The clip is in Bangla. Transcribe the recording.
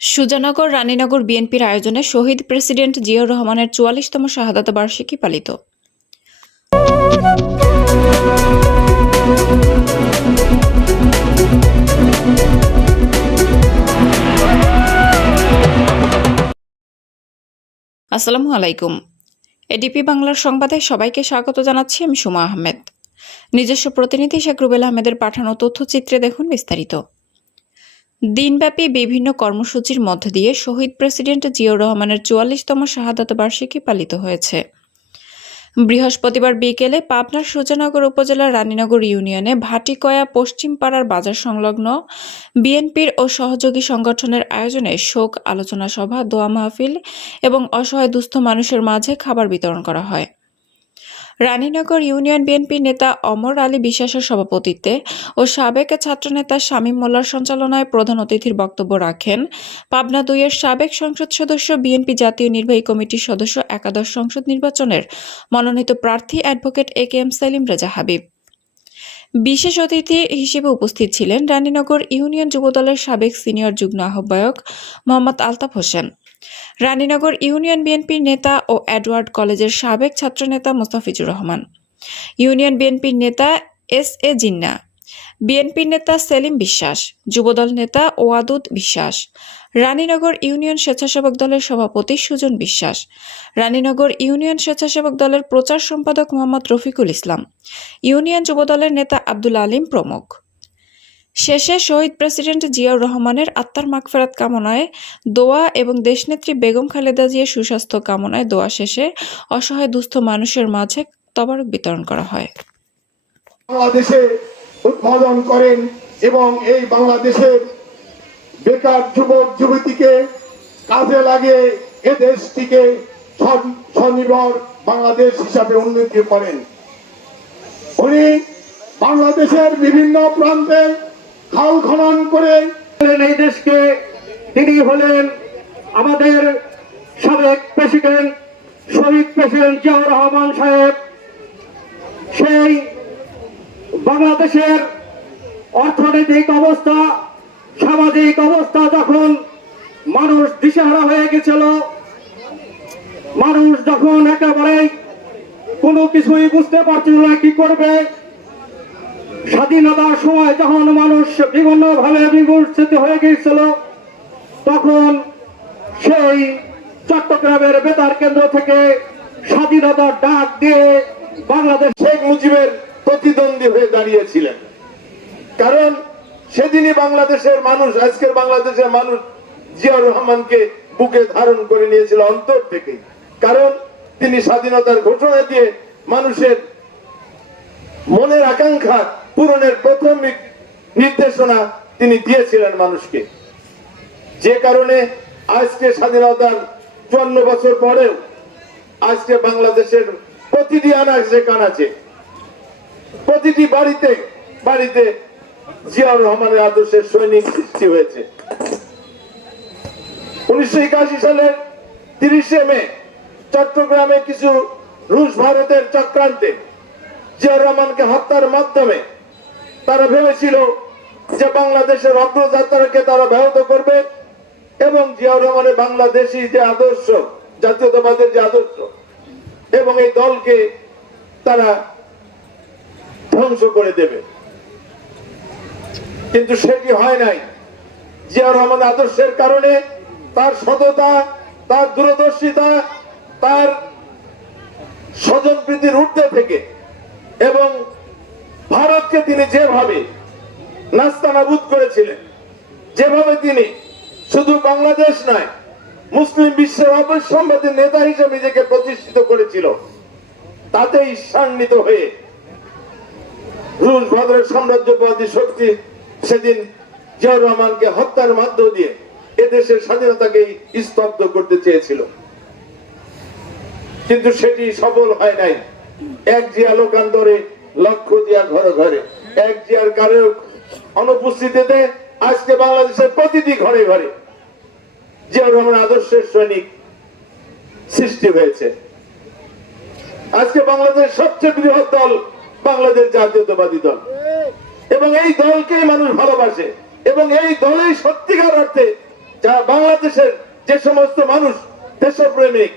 সুজানগর, রানীনগর বিএনপির আয়োজনে শহীদ প্রেসিডেন্ট জিয়াউর রহমানের চুয়াল্লিশতম শাহাদাত বার্ষিকী পালিত। আসসালামু আলাইকুম। এডিপি বাংলার সংবাদে সবাইকে স্বাগত জানাচ্ছি আমি সুমা আহমেদ। নিজস্ব প্রতিনিধি শেখ রুবেল আহমেদের পাঠানো তথ্যচিত্রে দেখুন বিস্তারিত। দিনব্যাপী বিভিন্ন কর্মসূচির মধ্য দিয়ে শহীদ প্রেসিডেন্ট জিয়াউর রহমানের চুয়াল্লিশতম শাহাদাত বার্ষিকী পালিত হয়েছে। বৃহস্পতিবার বিকেলে পাবনার সুজানগর উপজেলার রানীনগর ইউনিয়নে ভাটিকয়া পশ্চিমপাড়ার বাজার সংলগ্ন বিএনপির ও সহযোগী সংগঠনের আয়োজনে শোক আলোচনা সভা, দোয়া মাহফিল এবং অসহায় দুস্থ মানুষের মাঝে খাবার বিতরণ করা হয়। রানীনগর ইউনিয়ন বিএনপির নেতা অমর আলী বিশ্বাসের সভাপতিত্বে ও সাবেক ছাত্রনেতা শামীম মোল্লার সঞ্চালনায় প্রধান অতিথির বক্তব্য রাখেন। পাবনা দুইয়ের সাবেক সংসদ সদস্য, বিএনপি জাতীয় নির্বাহী কমিটির সদস্য, একাদশ সংসদ নির্বাচনের মনোনীত প্রার্থী advocate A K M Selim Reza Habib. বিশেষ অতিথি হিসেবে উপস্থিত ছিলেন রানীনগর ইউনিয়ন যুবদলের সাবেক সিনিয়র যুগ্ম আহ্বায়ক মোহাম্মদ আলতাফ হোসেন। রানীনগর ইউনিয়ন বিএনপির নেতা ও এডওয়ার্ড কলেজের সাবেক ছাত্রনেতা মোস্তাফিজুর রহমান, ইউনিয়ন বিএনপির নেতা এস এ জিন্না, বিএনপির নেতা সেলিম বিশ্বাস, যুবদল নেতা ওয়াদুদ বিশ্বাস, রানীনগর ইউনিয়ন স্বেচ্ছাসেবক দলের সভাপতি সুজন বিশ্বাস, রানীনগর ইউনিয়ন স্বেচ্ছাসেবক দলের প্রচার সম্পাদক মোহাম্মদ রফিকুল ইসলাম, ইউনিয়ন যুবদলের নেতা আব্দুল আলিম প্রমুখ। শেষে শহীদ প্রেসিডেন্ট জিয়াউর রহমানের আত্মার মাগফেরাত কামনায় দোয়া এবং দেশনেত্রী বেগম খালেদা জিয়ার সুস্বাস্থ্য কামনায় দোয়া শেষে অসহায় দুস্থ মানুষের মাঝে তবারক বিতরণ করা হয়। বাংলাদেশে উৎপাদন করেন এবং এই বাংলাদেশের বেকার যুবক, যুবতীকে কাজে লাগিয়ে এ দেশটিকে স্বনির্ভর বাংলাদেশ হিসাবে উন্নতি করেন। উনি বাংলাদেশের বিভিন্ন প্রান্তে খাল খনন করে এই দেশকে, তিনি হলেন আমাদের সাবেক প্রেসিডেন্ট শহীদ প্রেসিডেন্ট জিয়াউর রহমান সাহেব। সেই বাংলাদেশের অর্থনৈতিক অবস্থা, সামাজিক অবস্থা যখন মানুষ দিশেহারা হয়ে গেছিল, মানুষ যখন একেবারেই কোনো কিছুই বুঝতে পারছিল না কি করবে স্বাধীনতার সময় যখন মানুষ বিভিন্ন ভাবে বিমূর্ছিত হয়ে গিয়েছিল, তখন সেই চট্টগ্রামের বেতার কেন্দ্র থেকে স্বাধীনতার ডাক দিয়ে বাংলাদেশ শেখ মুজিবের প্রতিদ্বন্দ্বী হয়ে দাঁড়িয়েছিলেন। কারণ সেদিনই বাংলাদেশের মানুষ, আজকের বাংলাদেশের মানুষ জিয়াউর রহমানকে বুকে ধারণ করে নিয়েছিল অন্তর থেকে। কারণ তিনি স্বাধীনতার ঘোষণা দিয়ে মানুষের মনের আকাঙ্ক্ষা পূরণের প্রাথমিক নির্দেশনা তিনি দিয়েছিলেন মানুষকে। যে কারণে আজকে স্বাধীনতার চুয়ান্ন বছর পরেও আজকে বাংলাদেশের প্রতিটি আনাজ আনাচে কানাচে প্রতিটি বাড়িতে বাড়িতে জিয়াউর রহমানের আদর্শের সৈনিক সৃষ্টি হয়েছে। উনিশশো একাশি সালের তিরিশে মে চট্টগ্রামে কিছু রুশ ভারতের চক্রান্তে জিয়াউর রহমানকে হত্যার মাধ্যমে তারা ভেবেছিল যে বাংলাদেশের অগ্রযাত্রাকে তারা ব্যাহত করবে এবং জিয়াউর রহমানের বাংলাদেশি যে আদর্শ, জাতীয়তাবাদের যে আদর্শ, এবং এই দলকে তারা ধ্বংস করে দেবে। কিন্তু সেটি হয় নাই। জিয়াউর রহমান আদর্শের কারণে তার সততা, তার দূরদর্শিতা, তার স্বজন প্রীতির ঊর্ধ্বে থেকে এবং ভারতকে তিনি যেভাবে নাস্তানাবুদ করেছিলেন, যেভাবে তিনি শুধু বাংলাদেশ নয়, মুসলিম বিশ্বের অবশ্যম্বাদী নেতা হিসেবে নিজেকে প্রতিষ্ঠিত করেছিল তাতে ঈর্ষান্বিত হয়ে রুশ ভারতের সাম্রাজ্যবাদী শক্তি সেদিন জিয়াউর রহমানকে হত্যার মধ্য দিয়ে এদেশের স্বাধীনতাকে স্তব্ধ করতে চেয়েছিল। কিন্তু সেটি সফল হয় নাই। এক জিয়া লোকান্তরে লক্ষ জিয়া ঘরে ঘরে। এক জিয়ার কারও অনুপস্থিতিতে আজকে বাংলাদেশের প্রতিটি ঘরে ঘরে জিয়াউর রহমান আদর্শের সৈনিক সৃষ্টি হয়েছে। আজকে বাংলাদেশের সবচেয়ে বৃহৎ দল বাংলাদেশ জাতীয়তাবাদী দল। এবং এই দলকে মানুষ ভালোবাসে। এবং এই দলেই সত্যিকার অর্থে যা বাংলাদেশের যে সমস্ত মানুষ, দেশপ্রেমিক